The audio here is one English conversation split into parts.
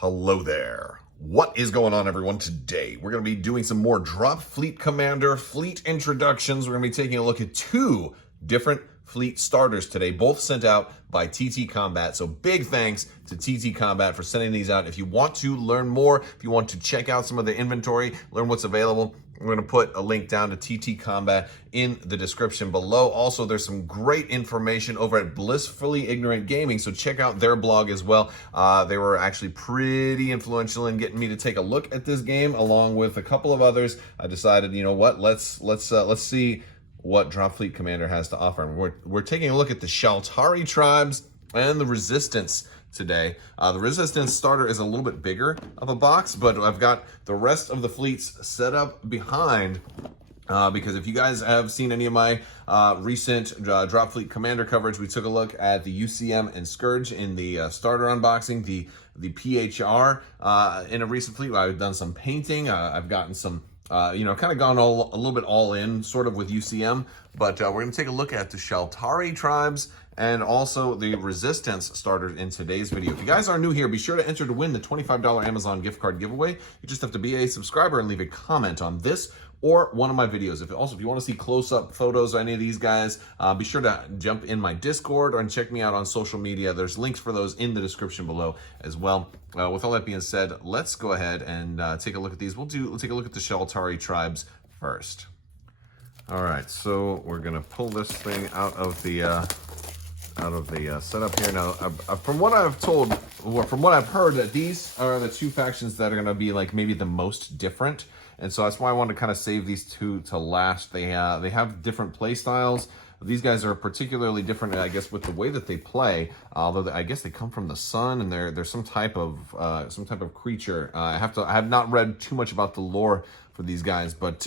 Hello there. What is going on, everyone? Today, we're going to be doing some more Dropfleet Commander fleet introductions. We're going to be taking a look at two different fleet starters today, both sent out by TT Combat. So big thanks to TT Combat for sending these out. If you want to learn more, if you want to check out some of the inventory, learn what's available, we're going to put a link down to TT Combat in the description below. Also, there's some great information over at Blissfully Ignorant Gaming, so check out their blog as well. They were actually pretty influential in getting me to take a look at this game, along with a couple of others. I decided, you know what, let's see what Dropfleet Commander has to offer. And we're taking a look at the Shaltari tribes and the Resistance today. The Resistance starter is a little bit bigger of a box, but I've got the rest of the fleets set up behind because if you guys have seen any of my recent Dropfleet Commander coverage, we took a look at the UCM and Scourge in the starter unboxing, the PHR in a recent fleet. I've done some painting. I've gotten some kind of gone a little bit all in, sort of with UCM, but we're going to take a look at the Shaltari tribes and also the Resistance starters in today's video. If you guys are new here, be sure to enter to win the $25 Amazon gift card giveaway. You just have to be a subscriber and leave a comment on this or one of my videos. If you want to see close-up photos of any of these guys, be sure to jump in my Discord or check me out on social media. There's links for those in the description below as well. With all that being said, let's go ahead and take a look at these. We'll take a look at the Shaltari tribes first. All right, so we're gonna pull this thing out of the setup here. Now, from what I've told, or from what I've heard, that these are the two factions that are gonna be like maybe the most different. And so that's why I wanted to kind of save these two to last. They have different play styles. These guys are particularly different, I guess, with the way that they play. Although I guess they come from the sun, and they're some type of creature. I have not read too much about the lore for these guys, but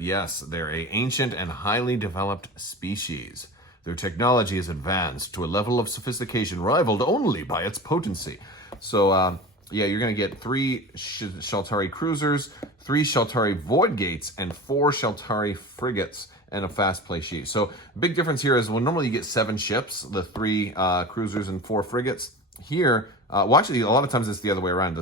yes, they're an ancient and highly developed species. Their technology is advanced to a level of sophistication rivaled only by its potency. So yeah, you're going to get 3 Shaltari cruisers, 3 Shaltari void gates, and 4 Shaltari frigates, and a fast play sheet. So big difference here is, well, normally you get 7 ships, the 3 cruisers and 4 frigates. Here, well, actually, a lot of times it's the other way around.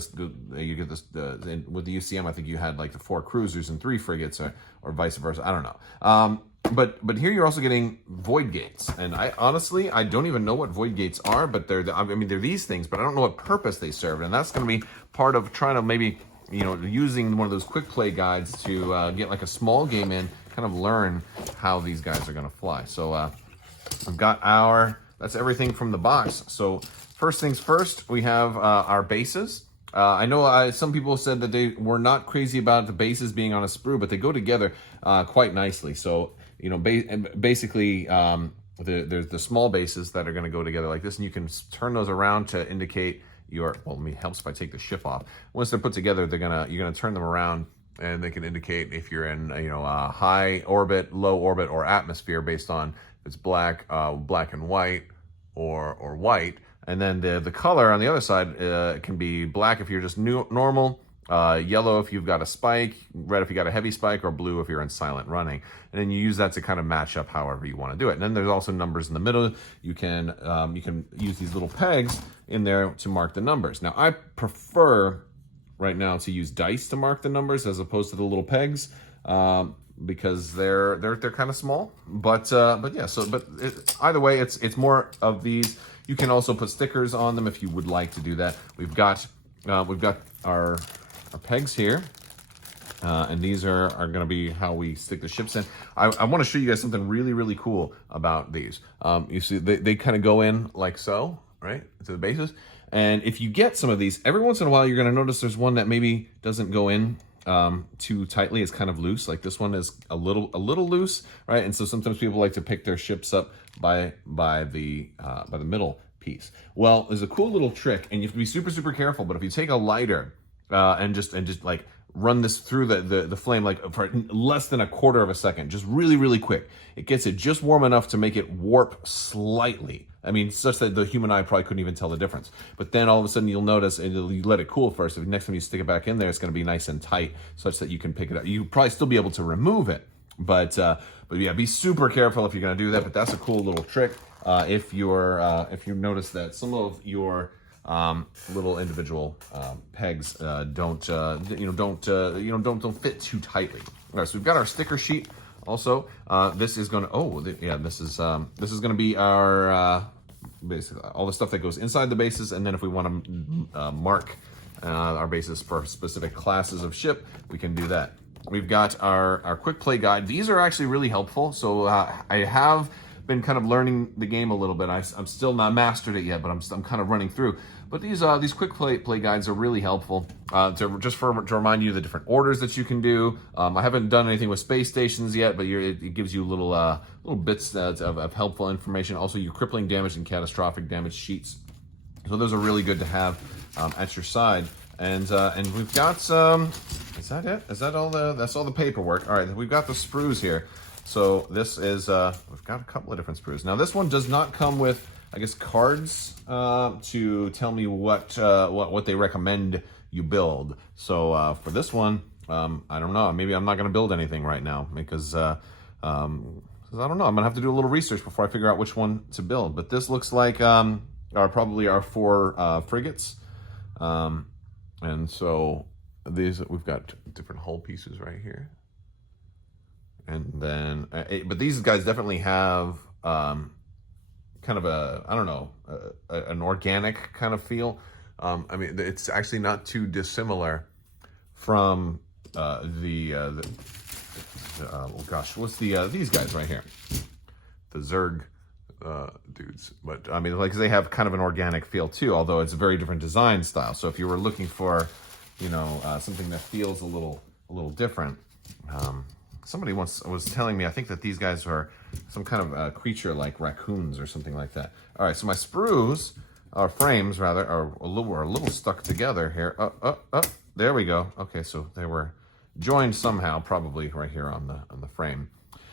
You get this with the UCM. I think you had like the 4 cruisers and 3 frigates, or vice versa. I don't know. But here you're also getting void gates, and I honestly don't even know what void gates are. But they're these things, but I don't know what purpose they serve, and that's going to be part of trying to maybe using one of those quick play guides to get like a small game in, kind of learn how these guys are going to fly. So I've got that's everything from the box. So first things first, we have our bases. I know some people said that they were not crazy about the bases being on a sprue, but they go together quite nicely. So basically, there's the small bases that are going to go together like this, and you can turn those around to indicate your. Well, it helps if I take the ship off. Once they're put together, you're gonna turn them around, and they can indicate if you're in high orbit, low orbit, or atmosphere based on if it's black, black and white, or white. And then the color on the other side can be black if you're just normal, yellow if you've got a spike, red if you got a heavy spike, or blue if you're in silent running. And then you use that to kind of match up however you want to do it. And then there's also numbers in the middle. You can use these little pegs in there to mark the numbers. Now, I prefer right now to use dice to mark the numbers as opposed to the little pegs. Because they're kind of small, but yeah. So, either way, it's more of these. You can also put stickers on them if you would like to do that. We've got our pegs here, and these are going to be how we stick the ships in. I want to show you guys something really cool about these. You see, they kind of go in like so, right, to the bases. And if you get some of these, every once in a while, you're going to notice there's one that maybe doesn't go in too tightly. It's kind of loose. Like this one is a little loose, right? And so sometimes people like to pick their ships up by the middle piece. Well, there's a cool little trick, and you have to be super careful. But if you take a lighter and just like run this through the flame like for less than a quarter of a second, just really quick, it gets it just warm enough to make it warp slightly. I mean, such that the human eye probably couldn't even tell the difference. But then all of a sudden you'll notice, and you let it cool first. If next time you stick it back in there, it's going to be nice and tight, such that you can pick it up. You'll probably still be able to remove it, but yeah, be super careful if you're going to do that. But that's a cool little trick. If you notice that some of your little individual pegs don't fit too tightly. All right, so we've got our sticker sheet. Also, this is going to this is going to be our basically all the stuff that goes inside the bases, and then if we want to mark our bases for specific classes of ship, we can do that. We've got our quick play guide. These are actually really helpful. So I have been kind of learning the game a little bit. I'm still not mastered it yet, but I'm kind of running through. But these quick play guides are really helpful to remind you the different orders that you can do. I haven't done anything with space stations yet, but it gives you little bits of helpful information. Also, your crippling damage and catastrophic damage sheets. So those are really good to have at your side. And we've got some. Is that it? Is that all that's all the paperwork? All right, we've got the sprues here. So this is we've got a couple of different sprues. Now this one does not come with, I guess, cards to tell me what they recommend you build. So for this one, I don't know. Maybe I'm not going to build anything right now because I don't know. I'm going to have to do a little research before I figure out which one to build. But this looks like probably our 4 frigates. And so we've got different hull pieces right here. And then, but these guys definitely have kind of an organic kind of feel. I mean, it's actually not too dissimilar from oh gosh, what's these guys right here? The Zerg dudes. But I mean, like, they have kind of an organic feel too, although it's a very different design style. So if you were looking for, something that feels a little different, somebody once was telling me, I think that these guys are some kind of creature like raccoons or something like that. All right, so my sprues, or frames rather, are a little stuck together here. There we go. Okay, so they were joined somehow, probably right here on the frame.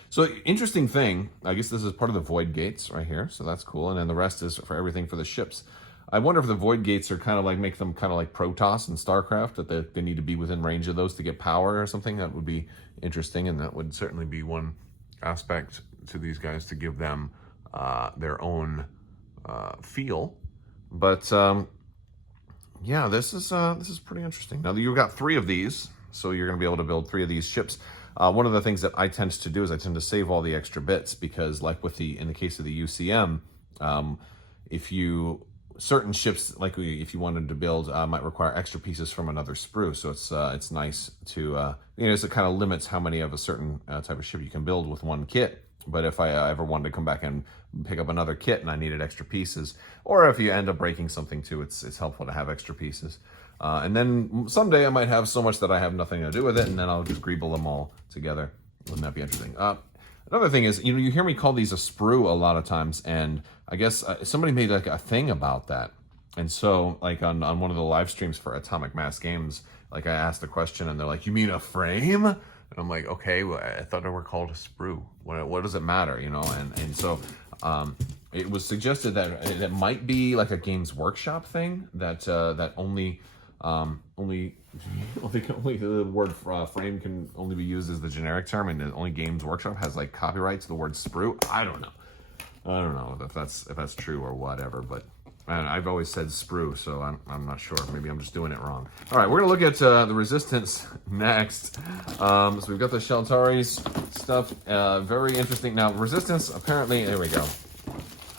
So interesting thing, I guess this is part of the void gates right here, so that's cool. And then the rest is for everything for the ships. I wonder if the void gates are kind of like, make them kind of like Protoss and StarCraft, that they need to be within range of those to get power or something. That would be interesting, and that would certainly be one aspect to these guys to give them their own feel. But yeah, this is pretty interesting. Now you've got 3 of these, so you're going to be able to build 3 of these ships. One of the things that I tend to do is I tend to save all the extra bits, because like in the case of the UCM, certain ships, like if you wanted to build, might require extra pieces from another sprue. So it's nice to, it kind of limits how many of a certain type of ship you can build with one kit. But if I ever wanted to come back and pick up another kit and I needed extra pieces, or if you end up breaking something too, it's helpful to have extra pieces. And then someday I might have so much that I have nothing to do with it, and then I'll just greeble them all together. Wouldn't that be interesting? Another thing is, you hear me call these a sprue a lot of times, and I guess somebody made like a thing about that. And so, like on one of the live streams for Atomic Mass Games, like I asked a question, and they're like, "You mean a frame?" And I'm like, "Okay, well, I thought they were called a sprue. What does it matter?" And so it was suggested that it might be like a Games Workshop thing, that only the word frame can only be used as the generic term, and only Games Workshop has like copyright to the word sprue. I don't know if that's true or whatever, but I've always said sprue, so I'm not sure. Maybe I'm just doing it wrong. All right, we're gonna look at the Resistance next. So we've got the Shaltari's stuff. Very interesting. Now Resistance, apparently, there we go,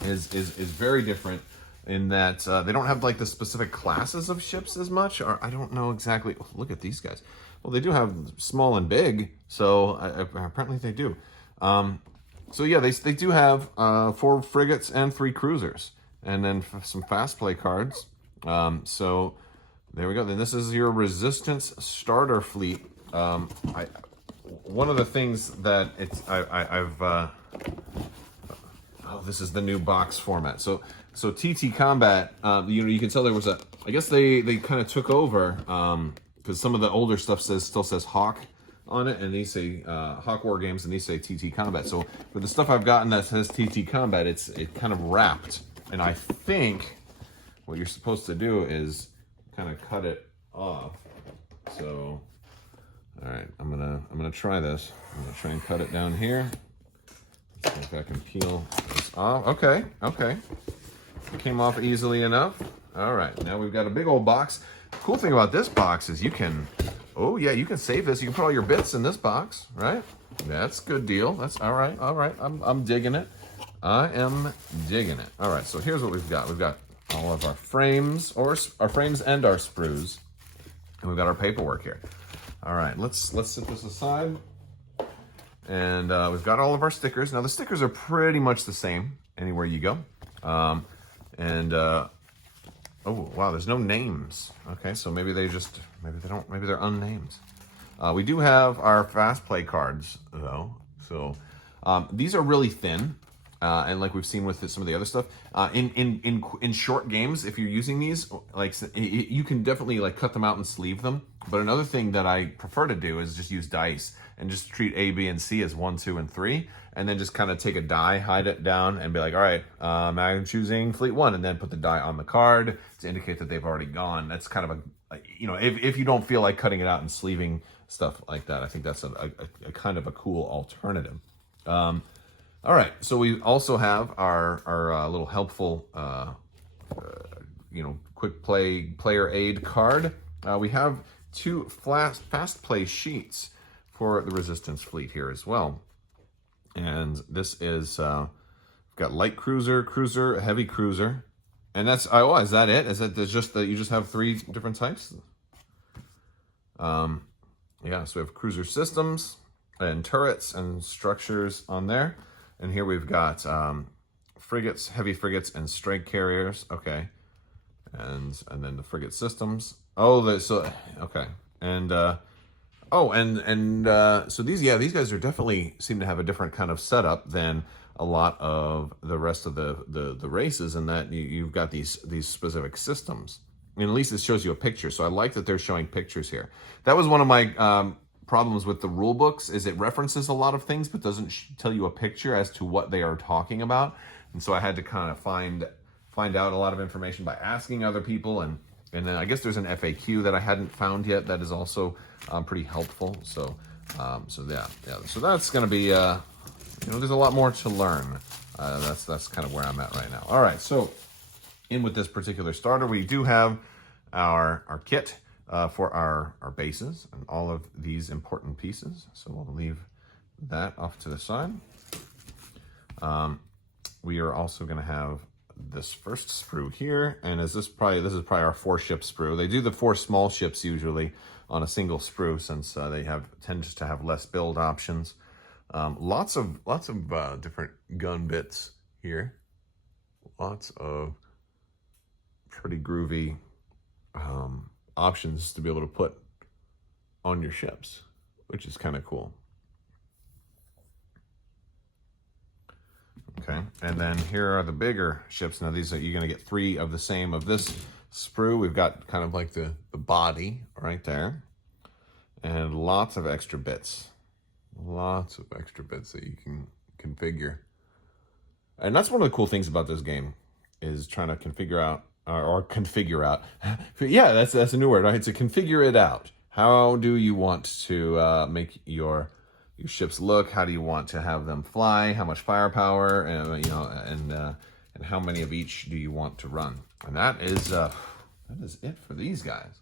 is very different in that they don't have like the specific classes of ships as much, or I don't know exactly. Oh, look at these guys. Well, they do have small and big, so apparently they do. So yeah, they do have 4 frigates and 3 cruisers, and then some fast play cards. So there we go. Then this is your Resistance starter fleet. One of the things that this is the new box format. So TT Combat, you can tell there was I guess they kind of took over, because some of the older stuff still says Hawk on it, and these say Hawk War Games, and these say TT Combat. So for the stuff I've gotten that says TT Combat, it kind of wrapped, and I think what you're supposed to do is kind of cut it off. So, all right, I'm gonna try this. I'm gonna try and cut it down here. Let's see if I can peel this off. Okay. Came off easily enough. All right, now we've got a big old box. Cool thing about this box is you can, oh yeah, you can save this. You can put all your bits in this box, right? That's a good deal. That's all right. All right, I'm digging it. I am digging it. All right, so here's what we've got. We've got all of our frames, or our frames and our sprues, and we've got our paperwork here. All right, let's set this aside. And we've got all of our stickers. Now the stickers are pretty much the same anywhere you go. Oh wow, there's no names. Okay, so maybe they're unnamed. We do have our fast play cards though. So these are really thin. And like we've seen with some of the other stuff, in short games, if you're using these, like you can definitely like cut them out and sleeve them. But another thing that I prefer to do is just use dice and just treat A, B, and C as 1, 2, and 3, and then just kind of take a die, hide it down, and be like, all right, I'm choosing Fleet 1, and then put the die on the card to indicate that they've already gone. That's kind of if you don't feel like cutting it out and sleeving stuff like that, I think that's a kind of a cool alternative. All right, so we also have our little helpful, quick player aid card. We have 2 fast play sheets for the Resistance fleet here as well. And this is, we've got light cruiser, cruiser, heavy cruiser. And that's, oh, is that it? Is that just that you just have 3 different types? Yeah, so we have cruiser systems and turrets and structures on there. And here we've got frigates, heavy frigates, and strike carriers. Okay, and then the frigate systems. Oh, okay, and so these guys are definitely seem to have a different kind of setup than a lot of the rest of the races, in that you've got these specific systems. I mean, at least it shows you a picture. So I like that they're showing pictures here. That was one of my problems with the rule books, is it references a lot of things but doesn't tell you a picture as to what they are talking about. And so I had to kind of find out a lot of information by asking other people, and then I guess there's an FAQ that I hadn't found yet that is also pretty helpful. So yeah. So that's going to be there's a lot more to learn. That's kind of where I'm at right now. All right, so in with this particular starter, we do have our kit for our bases and all of these important pieces. So we'll leave that off to the side. We are also going to have this first sprue here, and this is probably our 4-ship sprue. They do the 4 small ships usually on a single sprue, since they tend to have less build options. Lots of different gun bits here. Lots of pretty groovy options to be able to put on your ships, which is kind of cool. Okay, and then here are the bigger ships. Now these are, you're going to get 3 of the same of this sprue. We've got kind of like the body right there, and lots of extra bits. Lots of extra bits that you can configure. And that's one of the cool things about this game, is trying to configure out, or configure out. Yeah, that's a new word, right? It's to configure it out. How do you want to make your ships look? How do you want to have them fly? How much firepower? And how many of each do you want to run? And that is it for these guys.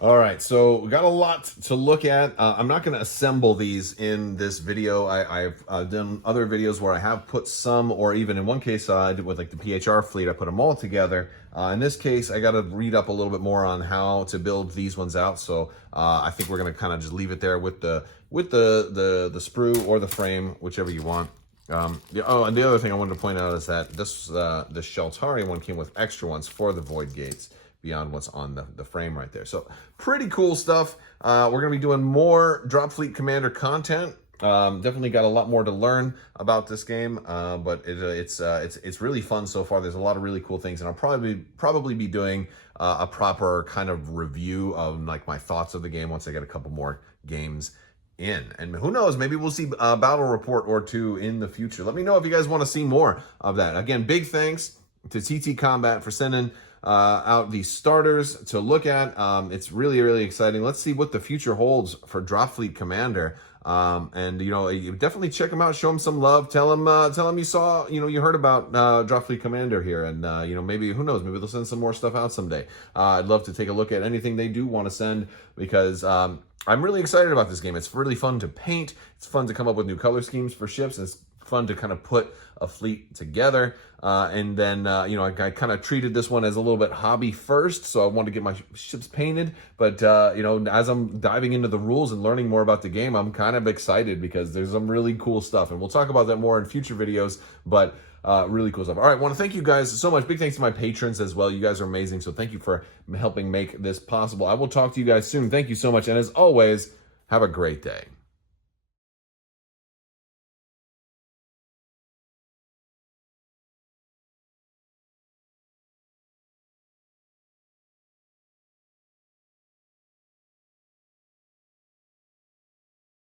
All right, so we got a lot to look at. I'm not going to assemble these in this video. I've done other videos where I have put some, or even in one case I did with like the PHR fleet, I put them all together. In this case, I got to read up a little bit more on how to build these ones out. So I think we're going to kind of just leave it there with the sprue or the frame, whichever you want. And the other thing I wanted to point out is that the Shaltari one came with extra ones for the void gates beyond what's on the frame right there. So pretty cool stuff. We're going to be doing more Dropfleet Commander content. Definitely got a lot more to learn about this game, but it's really fun so far. There's a lot of really cool things, and I'll probably be doing a proper kind of review of like my thoughts of the game once I get a couple more games in. And who knows, maybe we'll see a battle report or 2 in the future. Let me know if you guys want to see more of that. Again, big thanks to TT Combat for sending out these starters to look at. It's really, really exciting. Let's see what the future holds for Dropfleet Commander. And you definitely check them out, show them some love, tell them you saw, you heard about Dropfleet Commander here, and maybe, who knows, maybe they'll send some more stuff out someday. I'd love to take a look at anything they do want to send, because I'm really excited about this game. It's really fun to paint. It's fun to come up with new color schemes for ships. It's fun to kind of put a fleet together. And then, I kind of treated this one as a little bit hobby first, so I wanted to get my ships painted. But, as I'm diving into the rules and learning more about the game, I'm kind of excited because there's some really cool stuff. And we'll talk about that more in future videos, but really cool stuff. All right, I want to thank you guys so much. Big thanks to my patrons as well. You guys are amazing, so thank you for helping make this possible. I will talk to you guys soon. Thank you so much, and as always, have a great day.